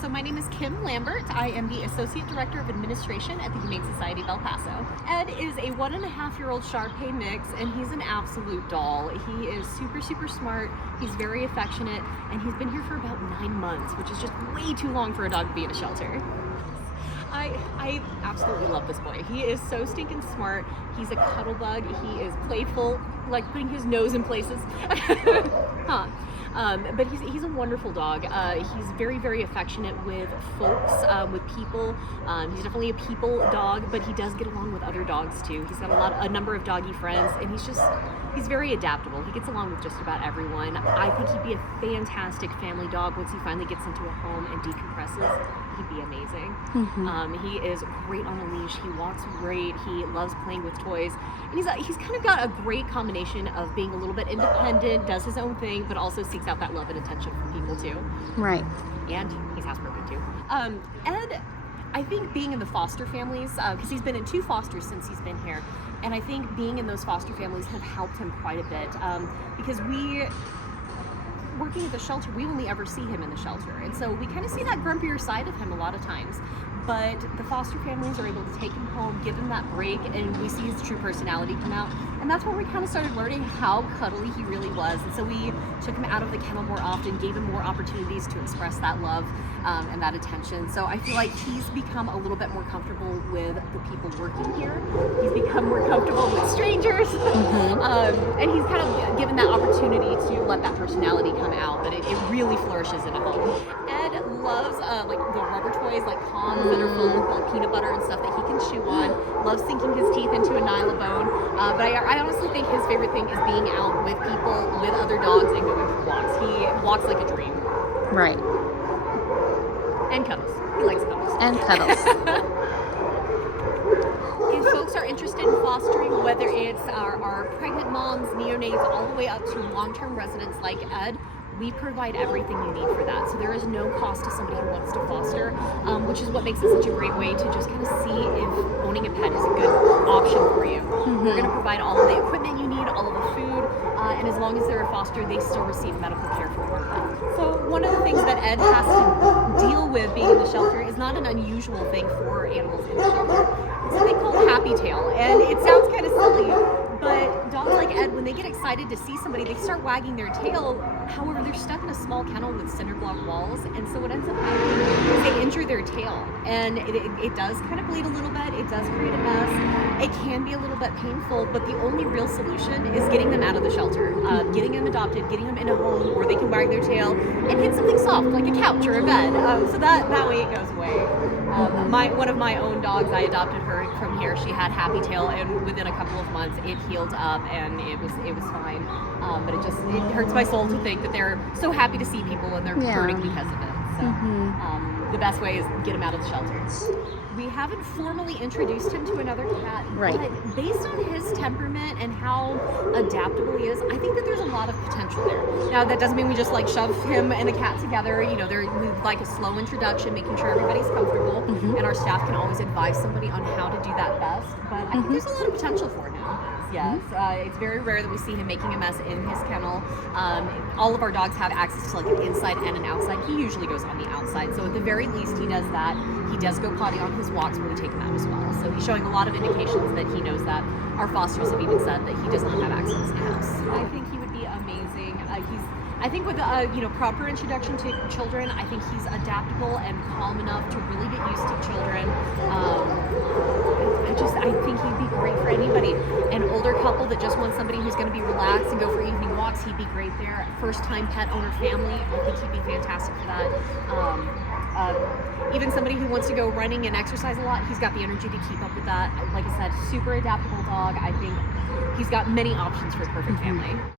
So my name is Kim Lambert. I am the Associate Director of Administration at the Humane Society of El Paso. Ed is a 1.5-year-old Shar-Pei mix, and he's an absolute doll. He is super smart, he's very affectionate, and he's been here for about 9 months, which is just way too long for a dog to be in a shelter. I absolutely love this boy. He is so stinking smart. He's a cuddle bug. He is playful, like putting his nose in places. But he's a wonderful dog. He's very affectionate with folks, with people. He's definitely a people dog, but he does get along with other dogs too. He's got a number of doggy friends, and he's very adaptable. He gets along with just about everyone. I think he'd be a fantastic family dog once he finally gets into a home and decompresses. He'd be amazing. He is great on a leash. He walks great. He loves playing with toys, and he's kind of got a great combination of being a little bit independent, does his own thing, but also seeks out that love and attention from people too. Right. And he's housebroken too. Ed, I think being in the foster families, because he's been in 2 fosters since he's been here, and I think being in those foster families have helped him quite a bit, because working at the shelter, we only ever see him in the shelter, and so we kind of see that grumpier side of him a lot of times. But the foster families are able to take him home, give him that break, and we see his true personality come out. And that's when we kind of started learning how cuddly he really was. And so we took him out of the kennel more often, gave him more opportunities to express that love and that attention. So I feel like he's become a little bit more comfortable with the people working here. He's become more comfortable with strangers. And he's kind of given that opportunity to let that personality come out, but it really flourishes in a home. Ed loves like the rubber toys, like Pons that are full of like peanut butter and stuff that he can chew on. Loves sinking his teeth into a nylabone. But I honestly think his favorite thing is being out with people, with other dogs, and going for walks. He walks like a dream. Right. And cuddles. He likes cuddles. And cuddles. If folks are interested in fostering, whether it's our pregnant moms, neonates, all the way up to long-term residents like Ed, we provide everything you need for that. So there is no cost to somebody who wants to foster, which is what makes it such a great way to just kind of see if owning a pet is a good option for you. We're going to provide all of the equipment you need, all of the food, and as long as they're a foster, they still receive medical care for their pet. So one of the things that Ed has to deal with being in the shelter is not an unusual thing for animals in the shelter. It's something called happy tail, and it sounds kind of silly, but dogs like Ed, when they get excited to see somebody, they start wagging their tail. However, they're stuck in a small kennel with cinder block walls, and so what ends up happening is they injure their tail, and it does kind of bleed a little bit. It does create a mess. It can be a little bit painful, but the only real solution is getting them out of the shelter, getting them adopted, getting them in a home where they can wag their tail and hit something soft like a couch or a bed. So that way it goes away. One of my own dogs, I adopted her from here. She had happy tail, and within a couple of months it healed up and it was fine. But it hurts my soul to think that they're so happy to see people and they're hurting because of it. So the best way is get him out of the shelter. We haven't formally introduced him to another cat, but based on his temperament and how adaptable he is, I think that there's a lot of potential there. Now, that doesn't mean we just like shove him and the cat together. You know, we like a slow introduction, making sure everybody's comfortable, and our staff can always advise somebody on how to do that best. But I think there's a lot of potential for him. Yes, it's very rare that we see him making a mess in his kennel. All of our dogs have access to like an inside and an outside. He usually goes on the outside, so at the very least he does that. He does go potty on his walks when we take him out as well. So he's showing a lot of indications that he knows that. Our fosters have even said that he does not have access to the house. I think he would be amazing. I think with proper introduction to children, I think he's adaptable and calm enough to really get used to children. I think he'd be great for anybody. An older couple that just wants somebody who's going to be relaxed and go for evening walks, he'd be great there. First-time pet owner family, I think he'd be fantastic for that. Even somebody who wants to go running and exercise a lot, he's got the energy to keep up with that. Like I said, super adaptable dog. I think he's got many options for a perfect family.